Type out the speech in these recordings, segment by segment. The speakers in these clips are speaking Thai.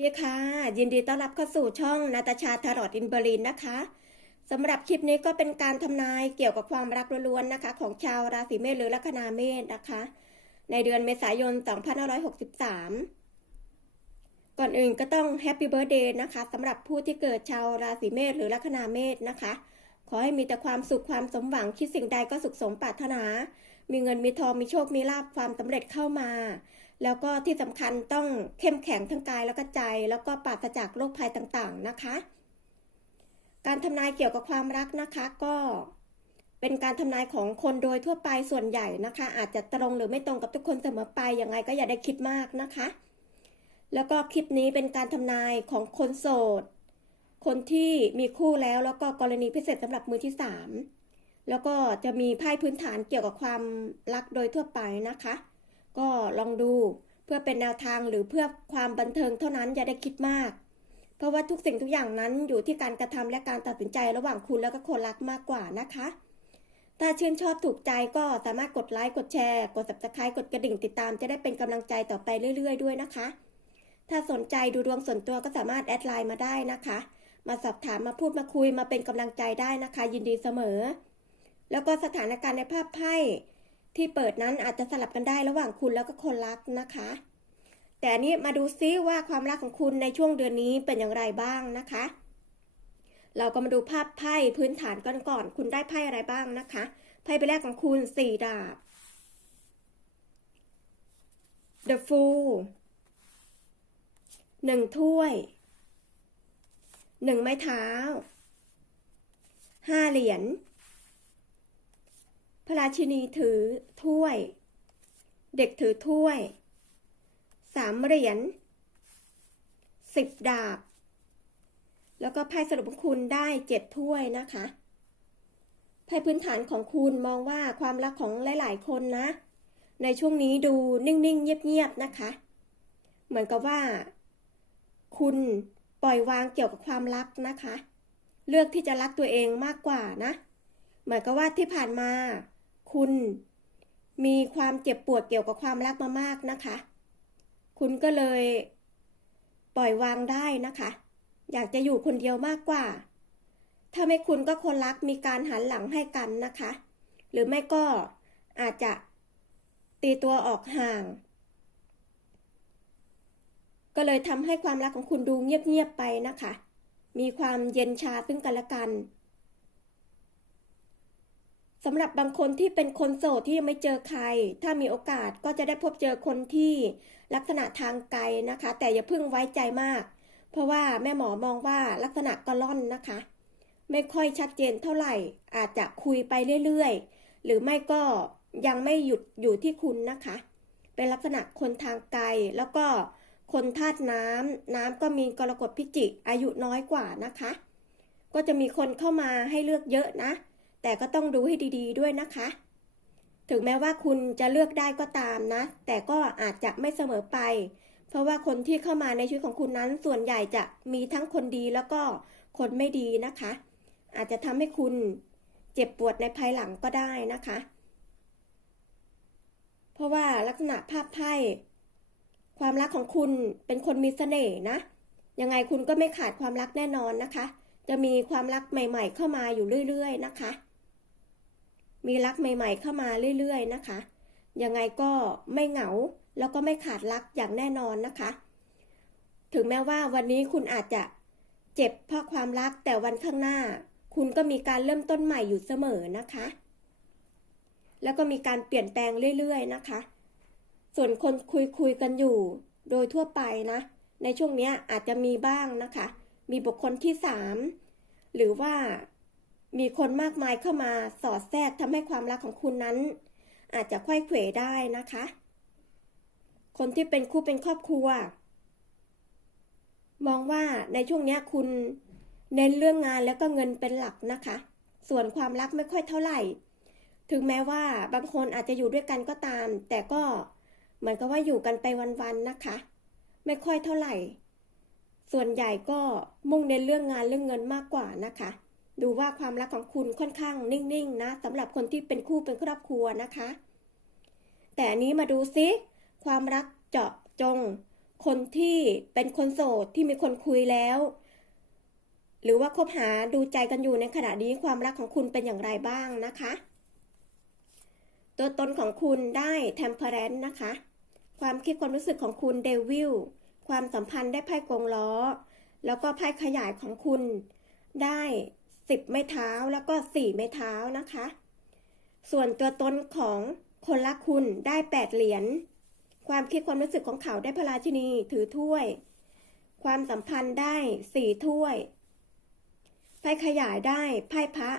ดีค่ะ ยินดีต้อนรับเข้าสู่ช่องนาตาชาทารอดอินเบอรินนะคะสำหรับคลิปนี้ก็เป็นการทำนายเกี่ยวกับความรักล้วนๆนะคะ ของชาวราศีเมษหรือลัคนาเมษนะคะ ในเดือนเมษายน 2563 ก่อนอื่นก็ต้องแฮปปี้เบิร์ดเดย์นะคะสำหรับผู้ที่เกิดชาวราศีเมษหรือลัคนาเมษนะคะ ขอให้มีแต่ความสุขความสมหวังคิดสิ่งใดก็สุขสมปรารถนา มีเงินมีทองมีโชคมีลาภความสำเร็จเข้ามา แล้วก็ที่สำคัญต้องเข้มแข็งทั้งกายแล้วก็ใจ แล้วก็ปราศจากโรคภัยต่างๆนะคะ การทำนายเกี่ยวกับความรักนะคะก็เป็นการทำนายของคนโดยทั่วไปส่วนใหญ่นะคะ อาจจะตรงหรือไม่ตรงกับทุกคนเสมอไปยังไงก็อย่าได้คิดมากนะคะ แล้วก็คลิปนี้เป็นการทำนายของคนโสด คนที่มีคู่แล้วแล้วก็กรณีพิเศษสำหรับมือที่สามแล้วก็จะมีไพ่พื้นฐานเกี่ยวกับความรักโดยทั่วไปนะคะ ก็ลองดูเพื่อเป็นแนวทางหรือเพื่อความบันเทิงเท่านั้นอย่าได้คิดมาก เพราะว่าทุกสิ่งทุกอย่างนั้นอยู่ที่การกระทำและการตัดสินใจระหว่างคุณแล้วก็คนรักมากกว่านะคะ ถ้าชื่นชอบถูกใจก็สามารถกดไลค์กดแชร์ กด subscribe กดกระดิ่งติดตามจะได้เป็นกำลังใจต่อไปเรื่อย ๆ ด้วยนะคะ ถ้าสนใจดูดวงส่วนตัวก็สามารถแอดไลน์มาได้นะคะ มาสอบถามมาพูดมาคุยมาเป็นกำลังใจได้นะคะ ยินดีเสมอ แล้วก็สถานการณ์ในภาพไพ่ ที่เปิดนั้นอาจจะสลับกันได้ระหว่างคุณแล้วก็คนรักนะคะ แต่นี้มาดูซิว่าความรักของคุณในช่วงเดือนนี้เป็นอย่างไรบ้างนะคะ เราก็มาดูภาพไพ่พื้นฐานกันก่อน คุณได้ไพ่อะไรบ้างนะคะไพ่ใบแรกของคุณสี่ดาบ The Fool หนึ่งถ้วยหนึ่งไม้เท้าห้าเหรียญ ระราชินีถือถ้วย เด็กถือถ้วยสามเหรียญสิบดาบ แล้วก็ไพ่สรุปของคุณได้เจ็ดถ้วยนะคะไพ่พื้นฐานของคุณมองว่าความรักของหลาย ๆ คนนะ ในช่วงนี้ดูนิ่ง ๆ เงียบ ๆ นะคะ เหมือนกับว่า คุณปล่อยวางเกี่ยวกับความรักนะคะ เลือกที่จะรักตัวเองมากกว่านะ เหมือนกับว่าที่ผ่านมา คุณ มีความเจ็บปวดเกี่ยวกับความรักมามากนะคะ คุณก็เลยปล่อยวางได้นะคะ อยากจะอยู่คนเดียวมากกว่า ถ้าไม่คุณก็คนรักมีการหันหลังให้กันนะคะ หรือไม่ก็อาจจะตีตัวออกห่าง ก็เลยทำให้ความรักของคุณดูเงียบๆไปนะคะ มีความเย็นชาซึ่งกันและกัน สำหรับบางคนที่เป็นคนโสดที่ยังไม่เจอใคร ถ้ามีโอกาสก็จะได้พบเจอคนที่ลักษณะทางไกลนะคะ แต่อย่าเพิ่งไว้ใจมาก เพราะว่าแม่หมอมองว่าลักษณะกระล่อนนะคะ ไม่ค่อยชัดเจนเท่าไหร่ อาจจะคุยไปเรื่อยๆ หรือไม่ก็ยังไม่หยุดอยู่ที่คุณนะคะ เป็นลักษณะคนทางไกลแล้วก็คนธาตุน้ำน้ำก็มีกรกฎพิจิกอายุน้อยกว่านะคะ ก็จะมีคนเข้ามาให้เลือกเยอะนะ แต่ก็ต้องดูให้ดีๆด้วยนะคะ ถึงแม้ว่าคุณจะเลือกได้ก็ตามนะ แต่ก็อาจจะไม่เสมอไป เพราะว่าคนที่เข้ามาในชีวิตของคุณนั้น ส่วนใหญ่จะมีทั้งคนดีแล้วก็คนไม่ดีนะคะ อาจจะทำให้คุณเจ็บปวดในภายหลังก็ได้นะคะ เพราะว่าลักษณะภาพไพ่ความรักของคุณเป็นคนมีเสน่ห์นะ ยังไงคุณก็ไม่ขาดความรักแน่นอนนะคะ จะมีความรักใหม่ ๆ เข้ามาอยู่เรื่อย ๆ นะคะ มีรักใหม่ ๆ เข้ามาเรื่อยๆนะคะ ยังไงก็ไม่เหงาแล้วก็ไม่ขาดรักอย่างแน่นอนนะคะ ถึงแม้ว่าวันนี้คุณอาจจะเจ็บเพราะความรักแต่วันข้างหน้า คุณก็มีการเริ่มต้นใหม่อยู่เสมอนะคะ แล้วก็มีการเปลี่ยนแปลงเรื่อยๆนะคะ ส่วนคนคุยคุยกันอยู่ โดยทั่วไปนะ ในช่วงนี้อาจจะมีบ้างนะคะ มีบุคคลที่สามหรือว่า มีคนมากมายเข้ามาสอดแทรกทำให้ความรักของคุณนั้น อาจจะค่อยเขวได้นะคะ คนที่เป็นคู่เป็นครอบครัว มองว่าในช่วงนี้คุณเน้นเรื่องงานแล้วก็เงินเป็นหลักนะคะ ส่วนความรักไม่ค่อยเท่าไหร่ ถึงแม้ว่าบางคนอาจจะอยู่ด้วยกันก็ตาม แต่ก็เหมือนกับว่าอยู่กันไปวันๆนะคะ ไม่ค่อยเท่าไหร่ ส่วนใหญ่ก็มุ่งเน้นเรื่องงานเรื่องเงินมากกว่านะคะ ดูว่าความรักของคุณค่อนข้างนิ่งๆนะสำหรับคนที่เป็นคู่เป็นครอบครัวนะคะ แต่อันนี้มาดูซิ ความรักเจาะจง คนที่เป็นคนโสดที่มีคนคุยแล้ว หรือว่าคบหาดูใจกันอยู่ในขณะนี้ความรักของคุณเป็นอย่างไรบ้างนะคะ ตัวตนของคุณได้เทมเพ r รน e นะคะ ความคิดความรู้สึกของคุณเดวิลความสัมพันธ์ได้ไพ่กงล้อ แล้วก็ไพ่ขยายของคุณได้ สิบไม้เท้าแล้วก็สี่ไม้เท้านะคะ ส่วนตัวตนของคนรักคุณได้แปดเหรียญ ความคิดความรู้สึกของเขาได้พระราชินีถือถ้วย ความสัมพันธ์ได้สี่ถ้วย ไพ่ขยายได้ไพ่พระ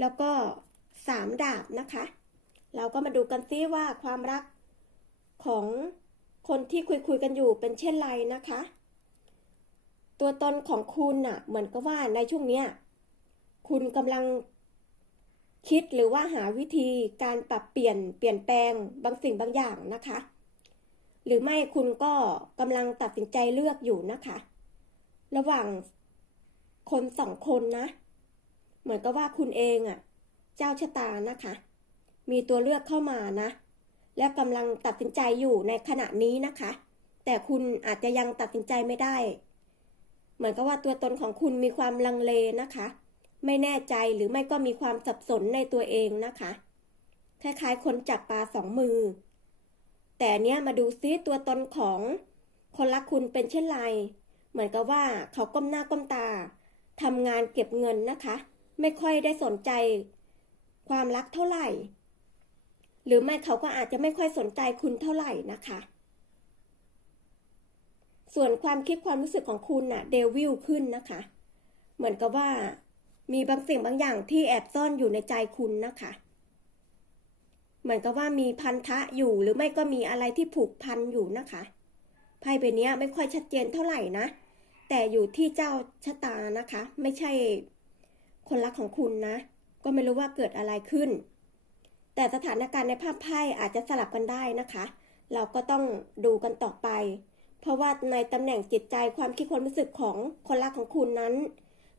แล้วก็สามดาบนะคะ เราก็มาดูกันซิว่าความรักของคนที่คุยคุยกันอยู่เป็นเช่นไรนะคะ ตัวตนของคุณน่ะ เหมือนกับว่าในช่วงเนี้ย คุณกำลังคิดหรือว่าหาวิธีการปรับเปลี่ยนเปลี่ยนแปลงบางสิ่งบางอย่างนะคะ หรือไม่คุณก็กำลังตัดสินใจเลือกอยู่นะคะ ระหว่างคนสองคนนะ เหมือนกับว่าคุณเองอะ่ะ เจ้าชะตานะคะ มีตัวเลือกเข้ามานะ และกำลังตัดสินใจอยู่ในขณะนี้นะคะ แต่คุณอาจจะยังตัดสินใจไม่ได้ เหมือนกับว่าตัวตนของคุณมีความลังเลนะคะ ไม่แน่ใจหรือไม่ก็มีความสับสนในตัวเองนะคะ คล้ายๆ คนจับปลาสองมือ แต่เนี้ยมาดูซิตัวตนของคนรักคุณเป็นเช่นไร เหมือนกับว่าเขาก้มหน้าก้มตาทำงานเก็บเงินนะคะ ไม่ค่อยได้สนใจ ความรักเท่าไหร่ หรือไม่เขาก็อาจจะไม่ค่อยสนใจคุณเท่าไหร่นะคะ ส่วนความคิดความรู้สึกของคุณน่ะเดวิลขึ้นนะคะ เหมือนกับว่า มีบางสิ่งบางอย่างที่แอบซ่อนอยู่ในใจคุณนะคะ เหมือนกับว่ามีพันธะอยู่หรือไม่ก็มีอะไรที่ผูกพันอยู่นะคะไพ่ใบนี้ไม่ค่อยชัดเจนเท่าไหร่นะ แต่อยู่ที่เจ้าชะตานะคะ ไม่ใช่คนรักของคุณนะ ก็ไม่รู้ว่าเกิดอะไรขึ้น แต่สถานการณ์ในภาพไพ่อาจจะสลับกันได้นะคะ เราก็ต้องดูกันต่อไป เพราะว่าในตำแหน่งจิตใจความคิดความรู้สึกของคนรักของคุณนั้น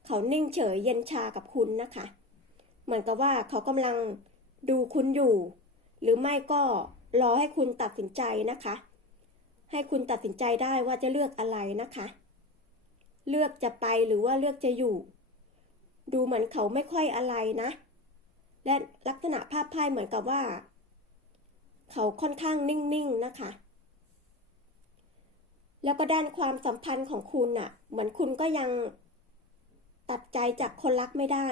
เขานิ่งเฉยเย็นชากับคุณนะคะ เหมือนกับว่าเขากำลังดูคุณอยู่ หรือไม่ก็รอให้คุณตัดสินใจนะคะ ให้คุณตัดสินใจได้ว่าจะเลือกอะไรนะคะ เลือกจะไปหรือว่าเลือกจะอยู่ ดูเหมือนเขาไม่ค่อยอะไรนะ และลักษณะภาพไพ่เหมือนกับว่า เขาค่อนข้างนิ่งๆนะคะ แล้วก็ด้านความสัมพันธ์ของคุณน่ะเหมือนคุณก็ยังตัดใจจากคนรักไม่ได้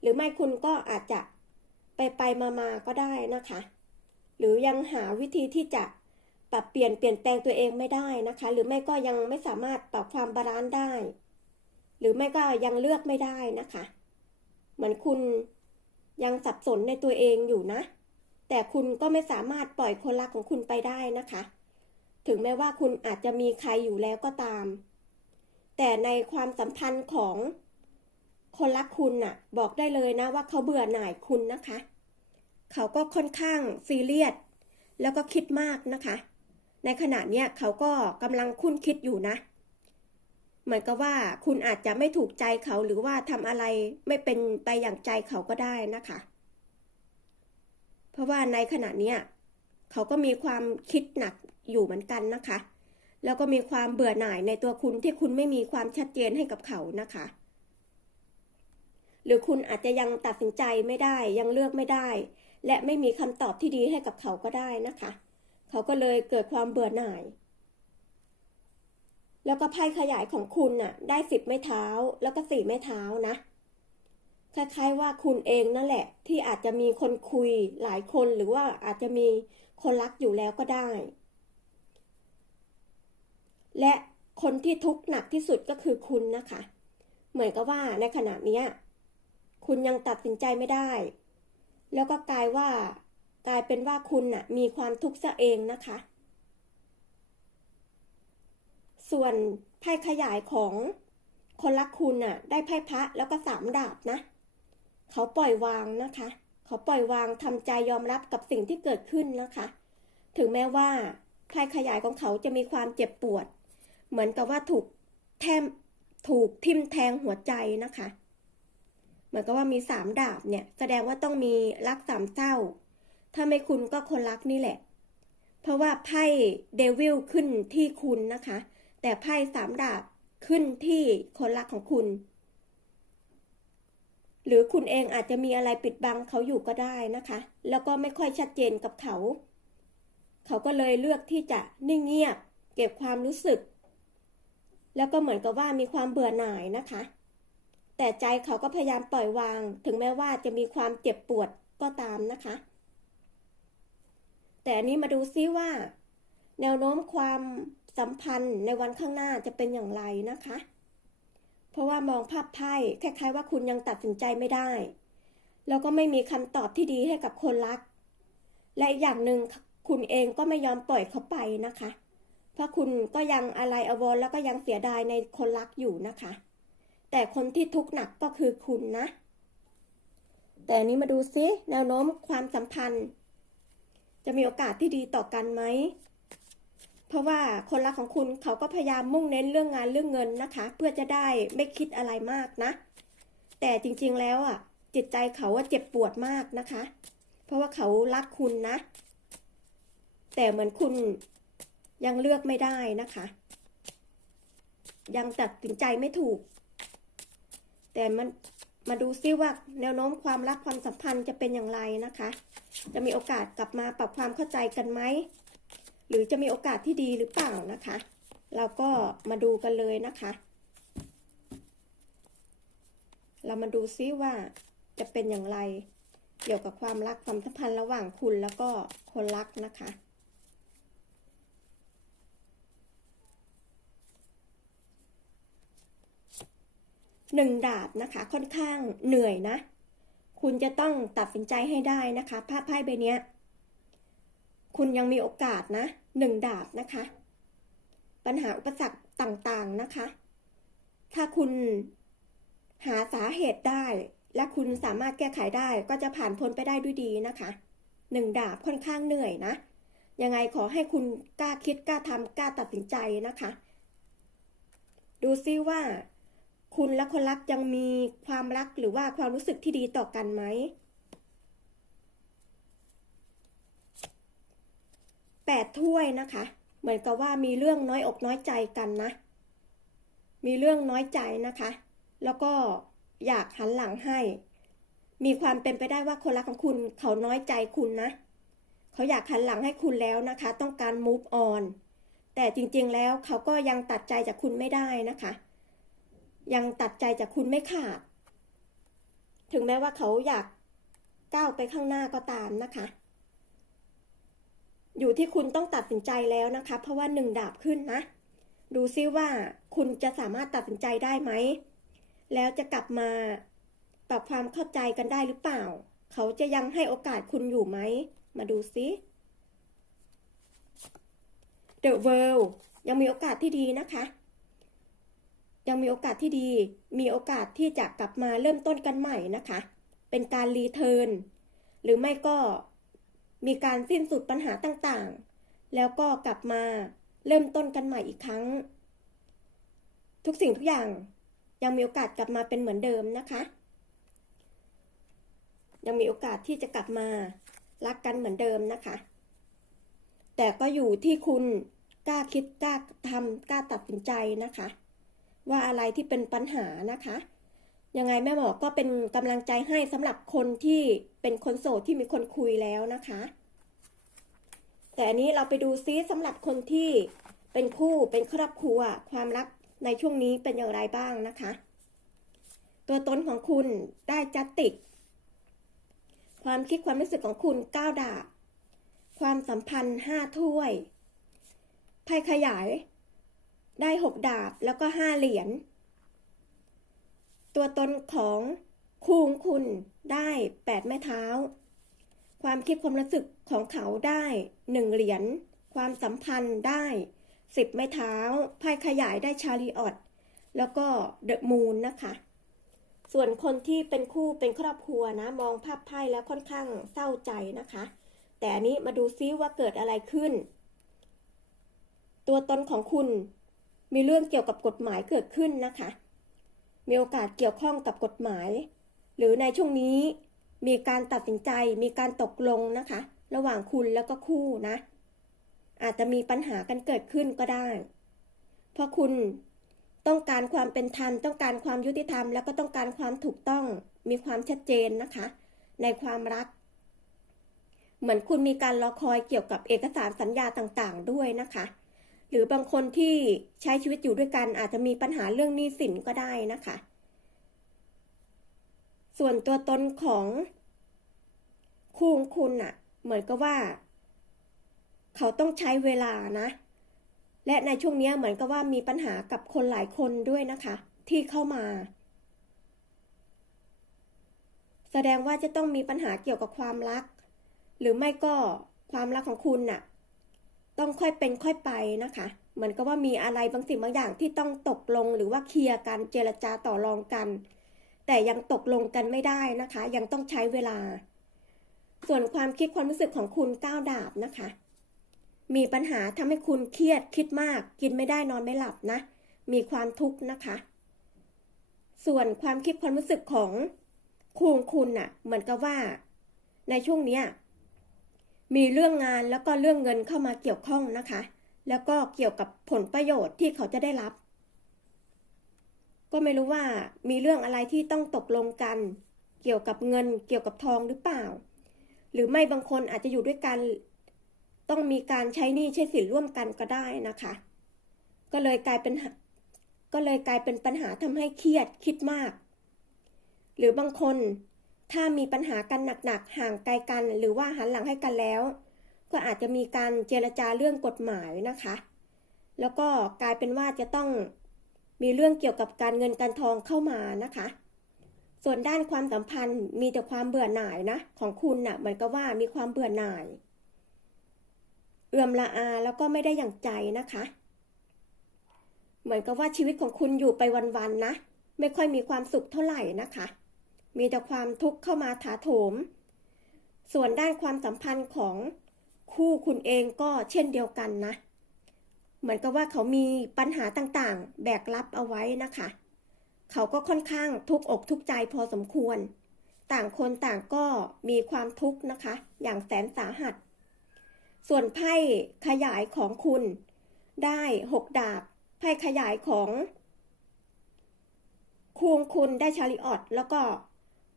หรือไม่คุณก็อาจจะไปไปมามาก็ได้นะคะ หรือยังหาวิธีที่จะปรับเปลี่ยนเปลี่ยนแปลงตัวเองไม่ได้นะคะ หรือไม่ก็ยังไม่สามารถปรับความบาลานซ์ได้ หรือไม่ก็ยังเลือกไม่ได้นะคะ เหมือนคุณยังสับสนในตัวเองอยู่นะ แต่คุณก็ไม่สามารถปล่อยคนรักของคุณไปได้นะคะ ถึงแม้ว่าคุณอาจจะมีใครอยู่แล้วก็ตาม แต่ในความสัมพันธ์ของคนรักคุณน่ะ บอกได้เลยนะว่าเขาเบื่อหน่ายคุณนะคะ เขาก็ค่อนข้างซีเรียสแล้วก็คิดมากนะคะ ในขณะเนี้ยเขาก็กำลังคุ้นคิดอยู่นะ เหมือนกับว่าคุณอาจจะไม่ถูกใจเขาหรือว่าทำอะไรไม่เป็นไปอย่างใจเขาก็ได้นะคะ เพราะว่าในขณะเนี้ย เขาก็มีความคิดหนักอยู่เหมือนกันนะคะ แล้วก็มีความเบื่อหน่ายในตัวคุณที่คุณไม่มีความชัดเจนให้กับเขานะคะ หรือคุณอาจจะยังตัดสินใจไม่ได้ยังเลือกไม่ได้ และไม่มีคำตอบที่ดีให้กับเขาก็ได้นะคะ เขาก็เลยเกิดความเบื่อหน่าย แล้วก็ไพ่ขยายของคุณน่ะ ได้สิบไม้เท้าแล้วก็สี่ไม้เท้านะ คล้ายๆว่าคุณเองนั่นแหละ ที่อาจจะมีคนคุยหลายคนหรือว่าอาจจะมีคนรักอยู่แล้วก็ได้ และคนที่ทุกข์หนักที่สุดก็คือคุณนะคะ เหมือนกับว่าในขณะนี้คุณยังตัดสินใจไม่ได้ แล้วก็กลายว่ากลายเป็นว่าคุณน่ะมีความทุกข์ซะเองนะคะ ส่วนไพ่ขยายของคนรักคุณน่ะ ได้ไพ่พระแล้วก็สามดาบนะ เขาปล่อยวางนะคะ เขาปล่อยวางทำใจยอมรับกับสิ่งที่เกิดขึ้นนะคะ ถึงแม้ว่าไพ่ขยายของเขาจะมีความเจ็บปวด เหมือนกับว่าถูกแทมถูกทิ่มแทงหัวใจนะคะ เหมือนกับว่ามีสามดาบเนี่ยแสดงว่าต้องมีรักสามเศร้า ถ้าไม่คุณก็คนรักนี่แหละ เพราะว่าไพ่เดวิลขึ้นที่คุณนะคะ แต่ไพ่สามดาบขึ้นที่คนรักของคุณ หรือคุณเองอาจจะมีอะไรปิดบังเขาอยู่ก็ได้นะคะ แล้วก็ไม่ค่อยชัดเจนกับเขา เขาก็เลยเลือกที่จะนิ่งเงียบ เก็บความรู้สึก แล้วก็เหมือนกับว่ามีความเบื่อหน่ายนะคะ แต่ใจเขาก็พยายามปล่อยวาง ถึงแม้ว่าจะมีความเจ็บปวดก็ตามนะคะ แต่นนี้มาดูซิว่า แนวโน้มความสัมพันธ์ในวันข้างหน้าจะเป็นอย่างไรนะคะ เพราะว่ามองภาพไพ่คล้าย ๆ ว่าคุณยังตัดสินใจไม่ได้ แล้วก็ไม่มีคำตอบที่ดีให้กับคนรัก และอีกอย่างหนึ่งคุณเองก็ไม่ยอมปล่อยเขาไปนะคะ เพราะคุณก็ยังอะไรอวรแล้วก็ยังเสียดายในคนรักอยู่นะคะ แต่คนที่ทุกข์หนักก็คือคุณนะ แต่นี้มาดูซิแนวโน้มความสัมพันธ์ จะมีโอกาสที่ดีต่อกันไหม เพราะว่าคนรักของคุณเขาก็พยายามมุ่งเน้นเรื่องงานเรื่องเงินนะคะ เพื่อจะได้ไม่คิดอะไรมากนะ แต่จริงๆแล้วอะ จิตใจเขาว่าเจ็บปวดมากนะคะ เพราะว่าเขารักคุณนะ แต่เหมือนคุณยังเลือกไม่ได้นะคะ ยังตัดสินใจไม่ถูก แต่มันมาดูซิว่าแนวโน้มความรักความสัมพันธ์จะเป็นอย่างไรนะคะ จะมีโอกาสกลับมาปรับความเข้าใจกันไหม หรือจะมีโอกาสที่ดีหรือเปล่านะคะ เราก็มาดูกันเลยนะคะ เรามาดูซิว่าจะเป็นอย่างไร เกี่ยวกับความรักความสัมพันธ์ระหว่างคุณแล้วก็คนรักนะคะหนึ่งดาบนะคะค่อนข้างเหนื่อยนะ คุณจะต้องตัดสินใจให้ได้นะคะภาพไพ่ใบเนี้ยคุณยังมีโอกาสนะ หนึ่งดาบนะคะ ปัญหาอุปสรรคต่างๆนะคะ ถ้าคุณหาสาเหตุได้ และคุณสามารถแก้ไขได้ก็จะผ่านพ้นไปได้ด้วยดีนะคะหนึ่งดาบค่อนข้างเหนื่อยนะ ยังไงขอให้คุณกล้าคิดกล้าทำกล้าตัดสินใจนะคะ ดูซิว่า คุณและคนรักยังมีความรักหรือว่าความรู้สึกที่ดีต่อกันไหม แปดถ้วยนะคะ เหมือนกับว่ามีเรื่องน้อยอกน้อยใจกันนะ มีเรื่องน้อยใจนะคะ แล้วก็อยากหันหลังให้ มีความเป็นไปได้ว่าคนรักของคุณเขาน้อยใจคุณนะ เขาอยากหันหลังให้คุณแล้วนะคะ ต้องการ move on แต่จริงๆแล้วเขาก็ยังตัดใจจากคุณไม่ได้นะคะ ยังตัดใจจากคุณไม่ขาด ถึงแม้ว่าเขาอยากก้าวไปข้างหน้าก็ตามนะคะ อยู่ที่คุณต้องตัดสินใจแล้วนะคะ เพราะว่าหนึ่งดาบขึ้นนะ ดูซิว่าคุณจะสามารถตัดสินใจได้ไหม แล้วจะกลับมาปรับความเข้าใจกันได้หรือเปล่า เขาจะยังให้โอกาสคุณอยู่ไหม มาดูซิ The World ยังมีโอกาสที่ดีนะคะ ยังมีโอกาสที่ดี มีโอกาสที่จะกลับมาเริ่มต้นกันใหม่นะคะ เป็นการรีเทิร์นหรือไม่ก็ มีการสิ้นสุดปัญหาต่างๆ แล้วก็กลับมาเริ่มต้นกันใหม่อีกครั้ง ทุกสิ่งทุกอย่างยังมีโอกาสกลับมาเป็นเหมือนเดิมนะคะ ยังมีโอกาสที่จะกลับมารักกันเหมือนเดิมนะคะ แต่ก็อยู่ที่คุณกล้าคิดกล้าทำกล้าตัดสินใจนะคะ ว่าอะไรที่เป็นปัญหานะคะ ยังไงแม่หมอก็เป็นกำลังใจให้สำหรับคนที่เป็นคนโสดที่มีคนคุยแล้วนะคะ แต่อันนี้เราไปดูซิสำหรับคนที่เป็นคู่เป็นครอบครัว ความรักในช่วงนี้เป็นอย่างไรบ้างนะคะ ตัวตนของคุณได้จัตติก ความคิดความรู้สึกของคุณก้าวดาบความสัมพันธ์ห้าถ้วยไพ่ขยาย ได้หกดาบแล้วก็ห้าเหรียญ ตัวตนของคูงคุณได้แปดแม่เท้า ความคิดความรู้สึกของเขาได้หนึ่งเหรียญ ความสัมพันธ์ได้สิบไม้เท้าไพ่ขยายได้ชาลีออตแล้วก็เดอะมูนนะคะ ส่วนคนที่เป็นคู่เป็นครอบครัวนะ มองภาพไพ่แล้วค่อนข้างเศร้าใจนะคะ แต่อันนี้มาดูซิว่าเกิดอะไรขึ้น ตัวตนของคุณมีเรื่องเกี่ยวกับกฎหมายเกิดขึ้นนะคะ มีโอกาสเกี่ยวข้องกับกฎหมาย หรือในช่วงนี้มีการตัดสินใจมีการตกลงนะคะ ระหว่างคุณแล้วก็คู่นะ อาจจะมีปัญหากันเกิดขึ้นก็ได้ เพราะคุณต้องการความเป็นธรรมต้องการความยุติธรรม แล้วก็ต้องการความถูกต้องมีความชัดเจนนะคะ ในความรัก เหมือนคุณมีการรอคอยเกี่ยวกับเอกสารสัญญาต่างๆ ด้วยนะคะ หรือบางคนที่ใช้ชีวิตอยู่ด้วยกันอาจจะมีปัญหาเรื่องหนี้สินก็ได้นะคะ ส่วนตัวตนของคู่คุณน่ะเหมือนกับว่า เขาต้องใช้เวลานะ และในช่วงนี้เหมือนกับว่ามีปัญหากับคนหลายคนด้วยนะคะ ที่เข้ามา แสดงว่าจะต้องมีปัญหาเกี่ยวกับความรัก หรือไม่ก็ความรักของคุณน่ะ ต้องค่อยเป็นค่อยไปนะคะเหมือนกับว่ามีอะไรบางสิ่งบางอย่างที่ต้องตกลงหรือว่าเคลียร์กันเจรจาต่อรองกัน แต่ยังตกลงกันไม่ได้นะคะ ยังต้องใช้เวลา ส่วนความคิดความรู้สึกของคุณก้าวดาบนะคะ มีปัญหาทำให้คุณเครียดคิดมาก กินไม่ได้นอนไม่หลับนะ มีความทุกข์นะคะ ส่วนความคิดความรู้สึกของคู่ของคุณน่ะ เหมือนกับว่า ในช่วงเนี้ย มีเรื่องงานแล้วก็เรื่องเงินเข้ามาเกี่ยวข้องนะคะ แล้วก็เกี่ยวกับผลประโยชน์ที่เขาจะได้รับ ก็ไม่รู้ว่ามีเรื่องอะไรที่ต้องตกลงกัน เกี่ยวกับเงินเกี่ยวกับทองหรือเปล่า หรือไม่บางคนอาจจะอยู่ด้วยกัน ต้องมีการใช้หนี้ใช้สินร่วมกันก็ได้นะคะ ก็เลยกลายเป็นก็เลยกลายเป็นปัญหาทำให้เครียดคิดมาก หรือบางคน ถ้ามีปัญหากันหนักๆห่างไกลกัน หรือว่าหันหลังให้กันแล้ว ก็อาจจะมีการเจรจาเรื่องกฎหมายนะคะ แล้วก็กลายเป็นว่าจะต้องมีเรื่องเกี่ยวกับการเงินการทองเข้ามานะคะ ส่วนด้านความสัมพันธ์มีแต่ความเบื่อหน่ายนะ ของคุณนะ่ะเหมือนกับว่ามีความเบื่อหน่าย เอื่อมละอาแล้วก็ไม่ได้อย่างใจนะคะ เหมือนกับว่าชีวิตของคุณอยู่ไปวันๆนะไม่ค่อยมีความสุขเท่าไหร่นะคะ มีแต่ความทุกข์เข้ามาถาโถม ส่วนด้านความสัมพันธ์ของคู่คุณเองก็เช่นเดียวกันนะ เหมือนกับว่าเขามีปัญหาต่างๆ แบกรับเอาไว้นะคะ เขาก็ค่อนข้างทุกข์อกทุกข์ใจพอสมควร ต่างคนต่างก็มีความทุกข์นะคะ อย่างแสนสาหัส ส่วนไพ่ขยายของคุณ ได้หกดาบ ไพ่ขยายของคูงคุณได้ชาริออตแล้วก็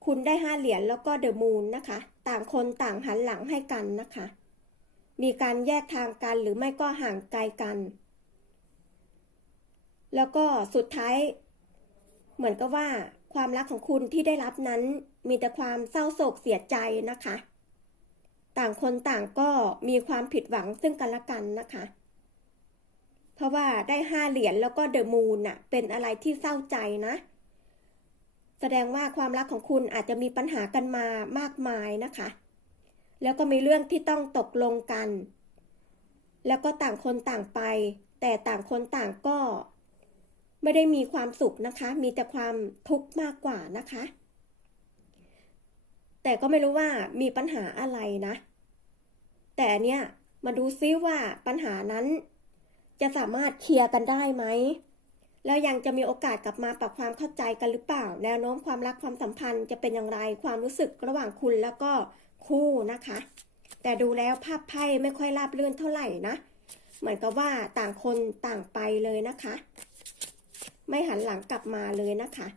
คุณได้ห้าเหรียญแล้วก็เดอะมูนนะคะ ต่างคนต่างหันหลังให้กันนะคะ มีการแยกทางกันหรือไม่ก็ห่างไกลกัน แล้วก็สุดท้าย เหมือนกับว่าความรักของคุณที่ได้รับนั้น มีแต่ความเศร้าโศกเสียใจนะคะ ต่างคนต่างก็มีความผิดหวังซึ่งกันและกันนะคะ เพราะว่าได้ห้าเหรียญแล้วก็เดอะมูนน่ะเป็นอะไรที่เศร้าใจนะ แสดงว่าความรักของคุณอาจจะมีปัญหากันมามากมายนะคะ แล้วก็มีเรื่องที่ต้องตกลงกัน แล้วก็ต่างคนต่างไป แต่ต่างคนต่างก็ ไม่ได้มีความสุขนะคะ มีแต่ความทุกข์มากกว่านะคะ แต่ก็ไม่รู้ว่ามีปัญหาอะไรนะ แต่เนี้ยมาดูซิว่าปัญหานั้น จะสามารถเคลียร์กันได้ไหม แล้วยังจะมีโอกาสกลับมาปรับความเข้าใจกันหรือเปล่า แนวโน้มความรักความสัมพันธ์จะเป็นอย่างไรความรู้สึกระหว่างคุณแล้วก็คู่นะคะ แต่ดูแล้วภาพไพ่ไม่ค่อยราบรื่นเท่าไหร่นะ เหมือนกับว่าต่างคนต่างไปเลยนะคะ ไม่หันหลังกลับมาเลยนะคะ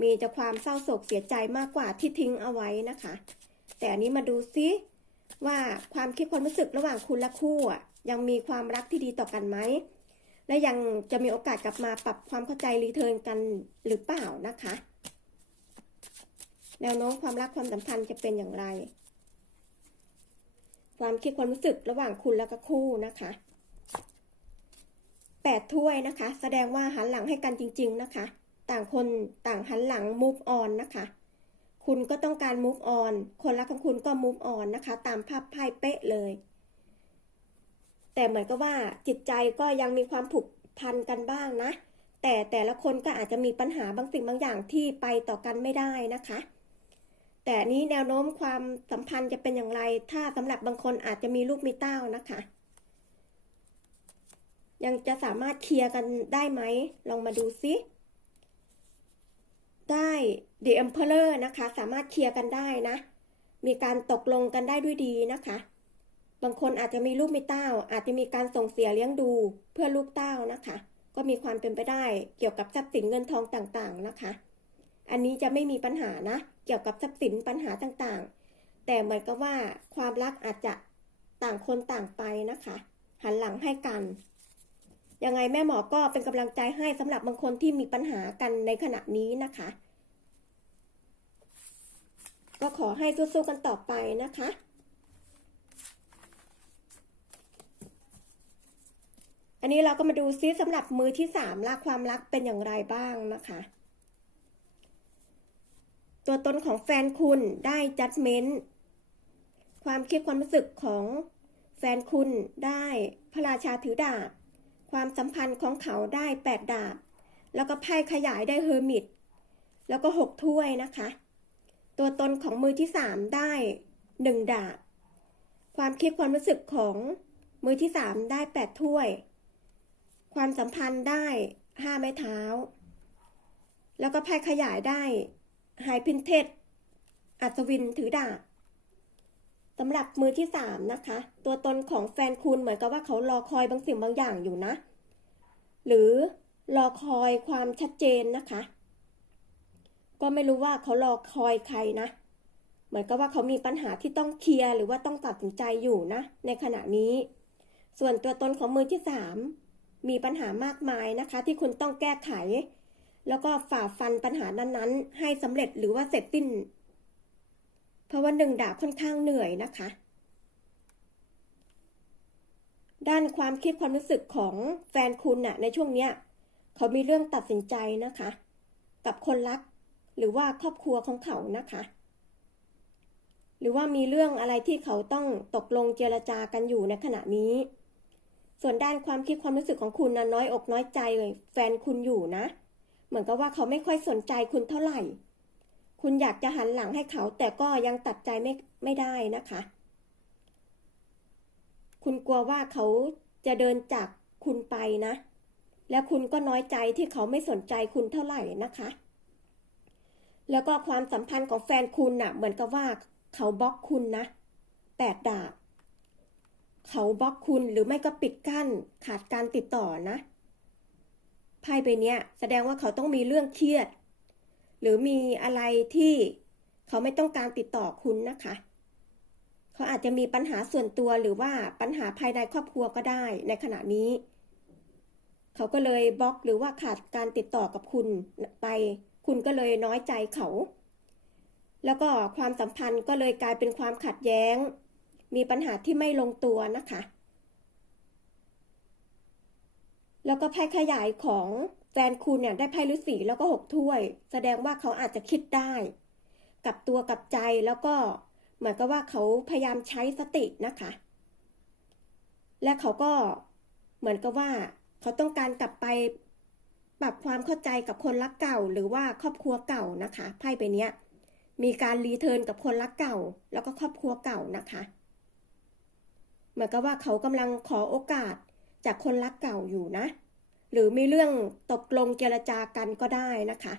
มีแต่ความเศร้าโศกเสียใจมากกว่าที่ทิ้งเอาไว้นะคะ แต่อันนี้มาดูซิว่าความคิดความรู้สึกระหว่างคุณและคู่ยังมีความรักที่ดีต่อกันไหม และยังจะมีโอกาสกลับมาปรับความเข้าใจรีเทิร์นกันหรือเปล่านะคะ แนวโน้มความรักความสัมพันธ์จะเป็นอย่างไร ความคิดความรู้สึกระหว่างคุณและก็คู่นะคะแปดถ้วยนะคะ แสดงว่าหันหลังให้กันจริง ๆนะคะ ต่างคนต่างหันหลัง move on นะคะ คุณก็ต้องการ move on คนรักของคุณก็ move on นะคะ ตามภาพไพ่เป๊ะเลย แต่เหมือนกับว่าจิตใจก็ยังมีความผูกพันกันบ้างนะ แต่แต่ละคนก็อาจจะมีปัญหาบางสิ่งบางอย่างที่ไปต่อกันไม่ได้นะคะ แต่นี้แนวโน้มความสัมพันธ์จะเป็นอย่างไร ถ้าสำหรับบางคนอาจจะมีลูกมีเต้านะคะ ยังจะสามารถเคลียร์กันได้ไหม ลองมาดูซิได้ The Emperor นะคะ สามารถเคลียร์กันได้นะ มีการตกลงกันได้ด้วยดีนะคะ บางคนอาจจะมีลูกมีเต้า อาจจะมีการส่งเสียเลี้ยงดูเพื่อลูกเต้านะคะ ก็มีความเป็นไปได้เกี่ยวกับทรัพย์สินเงินทองต่างๆนะคะ อันนี้จะไม่มีปัญหานะ เกี่ยวกับทรัพย์สินปัญหาต่างๆ แต่เหมือนกับว่าความรักอาจจะต่างคนต่างไปนะคะ หันหลังให้กันยังไงแม่หมอก็เป็นกำลังใจให้สำหรับบางคนที่มีปัญหากันในขณะนี้นะคะ ก็ขอให้สู้ๆกันต่อไปนะคะ อันนี้เราก็มาดูซิสำหรับมือที่สามละความรักเป็นอย่างไรบ้างนะคะ ตัวตนของแฟนคุณได้ judgment ความคิดความรู้สึกของแฟนคุณได้พระราชาถือดาบ ความสัมพันธ์ของเขาได้แปดดาบ แล้วก็ไพ่ขยายได้เฮอร์มิต แล้วก็หกถ้วยนะคะ ตัวตนของมือที่สามได้หนึ่งดาบ ความคิดความรู้สึกของมือที่สามได้แปดถ้วย ความสัมพันธ์ได้ห้าไม้เท้า แล้วก็ไพ่ขยายได้ไฮพินเทสอัศวินถือดาบสำหรับมือที่สามนะคะ ตัวตนของแฟนคุณเหมือนกับว่าเขารอคอยบางสิ่งบางอย่างอยู่นะ หรือรอคอยความชัดเจนนะคะ ก็ไม่รู้ว่าเขารอคอยใครนะ เหมือนกับว่าเขามีปัญหาที่ต้องเคลียร์หรือว่าต้องตัดสินใจอยู่นะ ในขณะนี้ ส่วนตัวตนของมือที่สาม มีปัญหามากมายนะคะ ที่คุณต้องแก้ไข แล้วก็ฝ่าฟันปัญหานั้นๆ ให้สำเร็จหรือว่าเสร็จสิ้น เพราะว่าหนึ่งดาบค่อนข้างเหนื่อยนะคะ ด้านความคิดความรู้สึกของแฟนคุณน่ะ ในช่วงเนี้ย เขามีเรื่องตัดสินใจนะคะ กับคนรัก หรือว่าครอบครัวของเขานะคะหรือว่ามีเรื่องอะไรที่เขาต้องตกลงเจรจากันอยู่ในขณะนี้ ส่วนด้านความคิดความรู้สึกของคุณนะน้อยอกน้อยใจเลยแฟนคุณอยู่นะ เหมือนกับว่าเขาไม่ค่อยสนใจคุณเท่าไหร่ คุณอยากจะหันหลังให้เขา แต่ก็ยังตัดใจไม่ไม่ได้นะคะ คุณกลัวว่าเขาจะเดินจากคุณไปนะ และคุณก็น้อยใจที่เขาไม่สนใจคุณเท่าไหร่นะคะ แล้วก็ความสัมพันธ์ของแฟนคุณน่ะ เหมือนกับว่าเขาบล็อกคุณนะแปดดาบ เขาบล็อกคุณหรือไม่ก็ปิดกั้น ขาดการติดต่อนะไพ่ใบเนี้ยแสดงว่าเขาต้องมีเรื่องเครียด หรือมีอะไรที่เขาไม่ต้องการติดต่อคุณนะคะ เขาอาจจะมีปัญหาส่วนตัวหรือว่าปัญหาภายในครอบครัวก็ได้ในขณะนี้ เขาก็เลยบล็อกหรือว่าขาดการติดต่อกับคุณไป คุณก็เลยน้อยใจเขา แล้วก็ความสัมพันธ์ก็เลยกลายเป็นความขัดแย้ง มีปัญหาที่ไม่ลงตัวนะคะ แล้วก็ไพ่ขยายของแฟนคุณเนี่ยได้ไพ่ฤาษีแล้วก็หกถ้วย แสดงว่าเขาอาจจะคิดได้ กับตัวกับใจแล้วก็เหมือนกับว่าเขาพยายามใช้สตินะคะ และเขาก็เหมือนกับว่าเขาต้องการกลับไปปรับความเข้าใจกับคนรักเก่า หรือว่าครอบครัวเก่านะคะไพ่ใบเนี้ยมีการรีเทิร์นกับคนรักเก่า แล้วก็ครอบครัวเก่านะคะ มือนกับว่าเขากำลังขอโอกาสจากคนรักเก่าอยู่นะ หรือมีเรื่องตกลงเจรจากันก็ได้นะคะ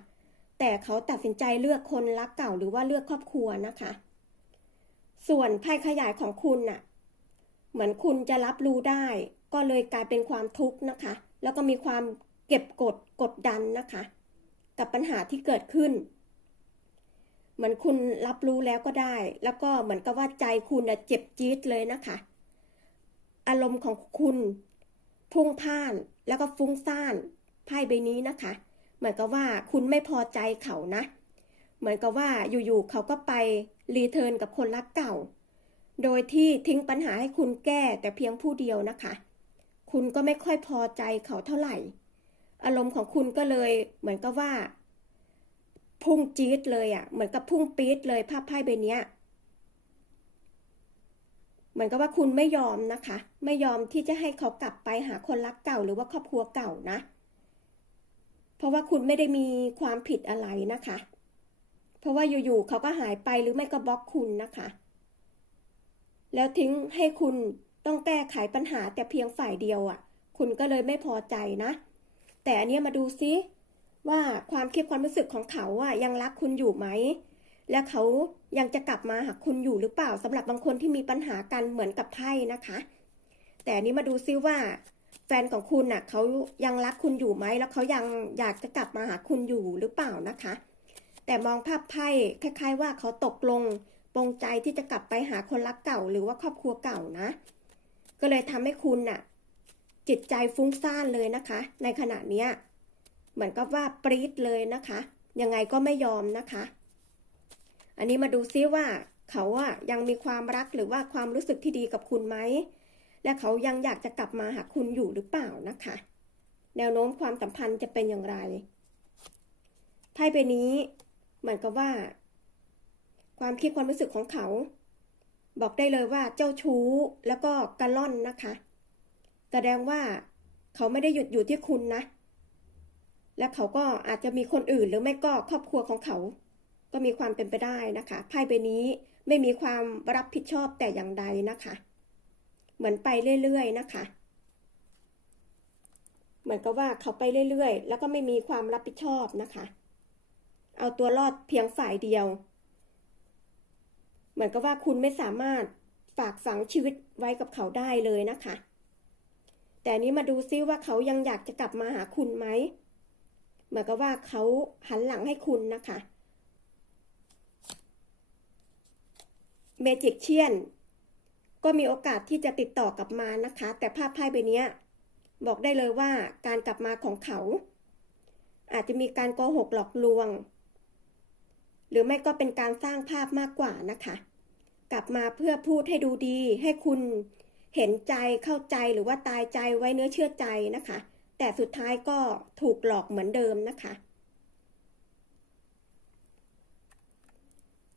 แต่เขาตัดสินใจเลือกคนรักเก่าหรือว่าเลือกครอบครัวนะคะ ส่วนไพ่ขยายของคุณน่ะ เหมือนคุณจะรับรู้ได้ ก็เลยกลายเป็นความทุกข์นะคะ แล้วก็มีความเก็บกดกดดันนะคะ กับปัญหาที่เกิดขึ้น เหมือนคุณรับรู้แล้วก็ได้ แล้วก็เหมือนกับว่าใจคุณน่ะเจ็บจี๊ดเลยนะคะ อารมณ์ของคุณพุ่งพ่านแล้วก็ฟุ้งซ่านไพ่ใบนี้นะคะ เหมือนกับว่าคุณไม่พอใจเขานะ เหมือนกับว่าอยู่ๆเขาก็ไปรีเทิร์นกับคนรักเก่า โดยที่ทิ้งปัญหาให้คุณแก้แต่เพียงผู้เดียวนะคะ คุณก็ไม่ค่อยพอใจเขาเท่าไหร่ อารมณ์ของคุณก็เลยเหมือนกับว่า พุ่งจี๊ดเลยอะ่ะ เหมือนกับพุ่งปี๊ดเลยภาพไพ่ใบเนี้ย มือนกับว่าคุณไม่ยอมนะคะ ไม่ยอมที่จะให้เขากลับไปหาคนรักเก่าหรือว่าครอบครัวเก่านะ เพราะว่าคุณไม่ได้มีความผิดอะไรนะคะ เพราะว่าอยู่ๆเขาก็หายไปหรือไม่ก็บล็อกคุณนะคะ แล้วทิ้งให้คุณต้องแก้ไขปัญหาแต่เพียงฝ่ายเดียวอะ่ะ คุณก็เลยไม่พอใจนะ แต่อันนี้มาดูซิว่าความคิดความรู้สึกของเขาอะยังรักคุณอยู่ไหม และเขายังจะกลับมาหาคุณอยู่หรือเปล่าสำหรับบางคนที่มีปัญหากันเหมือนกับไพ่นะคะ แต่นนี้มาดูซิว่า แฟนของคุณน่ะเขายังรักคุณอยู่ไหมแล้วเขายังอยากจะกลับมาหาคุณอยู่หรือเปล่านะคะ แต่มองภาพไพ่คล้ายๆ ว่าเขาตกลงปรงใจที่จะกลับไปหาคนรักเก่าหรือว่าครอบครัวเก่านะ ก็เลยทำให้คุณน่ะ จิตใจฟุ้งซ่านเลยนะคะ ในขณะเนี้ยเหมือนกับว่าปรี๊ดเลยนะคะ ยังไงก็ไม่ยอมนะคะ อันนี้มาดูซิว่าเขาอะยังมีความรักหรือว่าความรู้สึกที่ดีกับคุณไหม และเขายังอยากจะกลับมาหาคุณอยู่หรือเปล่านะคะ แนวโน้มความสัมพันธ์จะเป็นอย่างไร ไพ่ใบนี้เหมือนกับว่า ความคิดความรู้สึกของเขา บอกได้เลยว่าเจ้าชู้แล้วก็กระล่อนนะคะ แสดงว่าเขาไม่ได้หยุดอยู่ที่คุณนะ และเขาก็อาจจะมีคนอื่นหรือไม่ก็ครอบครัวของเขา ก็มีความเป็นไปได้นะคะไพ่ใบนี้ไม่มีความรับผิดชอบแต่อย่างใดนะคะ เหมือนไปเรื่อยๆนะคะ เหมือนกับว่าเขาไปเรื่อยๆ แล้วก็ไม่มีความรับผิดชอบนะคะ เอาตัวรอดเพียงฝ่ายเดียว เหมือนกับว่าคุณไม่สามารถฝากฝังชีวิตไว้กับเขาได้เลยนะคะ แต่นี้มาดูซิว่าเขายังอยากจะกลับมาหาคุณไหม เหมือนกับว่าเขาหันหลังให้คุณนะคะ เมจิกเชียนก็มีโอกาสที่จะติดต่อกลับมานะคะ แต่ภาพไพ่ใบนี้บอกได้เลยว่าการกลับมาของเขา อาจจะมีการโกหกหลอกลวง หรือไม่ก็เป็นการสร้างภาพมากกว่านะคะ กลับมาเพื่อพูดให้ดูดี ให้คุณเห็นใจเข้าใจหรือว่าตายใจไว้เนื้อเชื่อใจนะคะ แต่สุดท้ายก็ถูกหลอกเหมือนเดิมนะคะ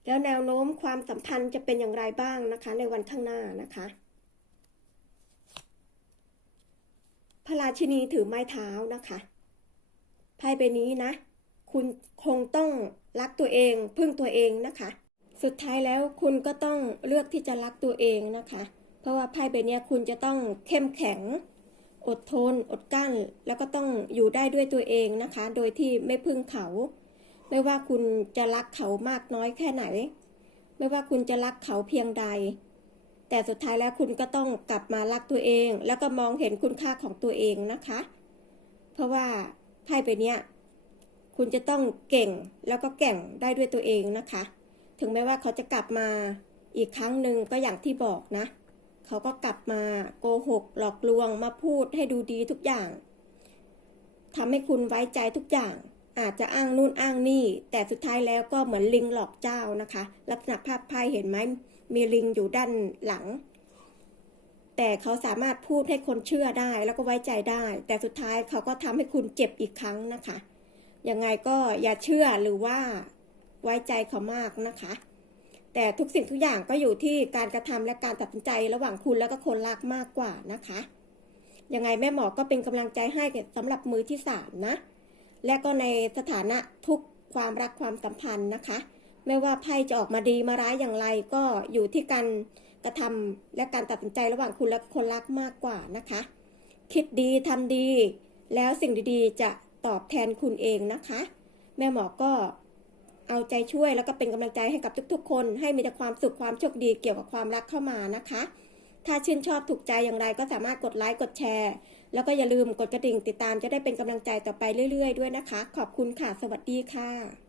แล้วแนวโน้มความสัมพันธ์จะเป็นอย่างไรบ้างนะคะ ในวันข้างหน้านะคะ พระราชินีถือไม้เท้านะคะไพ่ใบนี้นะ คุณคงต้องรักตัวเอง พึ่งตัวเองนะคะ สุดท้ายแล้วคุณก็ต้องเลือกที่จะรักตัวเองนะคะ เพราะว่าไพ่ใบนี้คุณจะต้องเข้มแข็ง อดทน อดกลั้น แล้วก็ต้องอยู่ได้ด้วยตัวเองนะคะ โดยที่ไม่พึ่งเขา ไม่ว่าคุณจะรักเขามากน้อยแค่ไหน ไม่ว่าคุณจะรักเขาเพียงใด แต่สุดท้ายแล้วคุณก็ต้องกลับมารักตัวเอง แล้วก็มองเห็นคุณค่าของตัวเองนะคะ เพราะว่าไพ่ใบเนี้ยคุณจะต้องเก่งแล้วก็แก่งได้ด้วยตัวเองนะคะ ถึงแม้ว่าเขาจะกลับมาอีกครั้งหนึ่งก็อย่างที่บอกนะ เขาก็กลับมาโกหก หลอกลวงมาพูดให้ดูดีทุกอย่างทำให้คุณไว้ใจทุกอย่าง อาจจะอ้างนู่นอ้างนี่ แต่สุดท้ายแล้วก็เหมือนลิงหลอกเจ้านะคะ ลักษณะภาพไพ่เห็นไหมมีลิงอยู่ด้านหลัง แต่เขาสามารถพูดให้คนเชื่อได้แล้วก็ไว้ใจได้ แต่สุดท้ายเขาก็ทำให้คุณเจ็บอีกครั้งนะคะยังไงก็อย่าเชื่อหรือว่าไว้ใจเขามากนะคะ แต่ทุกสิ่งทุกอย่างก็อยู่ที่การกระทำและการตัดสินใจระหว่างคุณแล้วก็คนรักมากกว่านะคะ ยังไงแม่หมอก็เป็นกำลังใจให้สำหรับมือที่สามนะ และก็ในสถานะทุกความรักความสัมพันธ์นะคะ ไม่ว่าไพ่จะออกมาดีมาร้ายอย่างไรก็อยู่ที่การกระทำและการตัดสินใจระหว่างคุณและคนรักมากกว่านะคะ คิดดีทำดี แล้วสิ่งดีๆ จะตอบแทนคุณเองนะคะ แม่หมอก็เอาใจช่วยแล้วก็เป็นกำลังใจให้กับทุกๆ คน ให้มีแต่ความสุขความโชคดีเกี่ยวกับความรักเข้ามานะคะ ถ้าชื่นชอบถูกใจอย่างไรก็สามารถกดไลค์กดแชร์ แล้วก็อย่าลืมกดกระดิ่งติดตามจะได้เป็นกำลังใจต่อไปเรื่อย ๆ ด้วยนะคะ ขอบคุณค่ะ สวัสดีค่ะ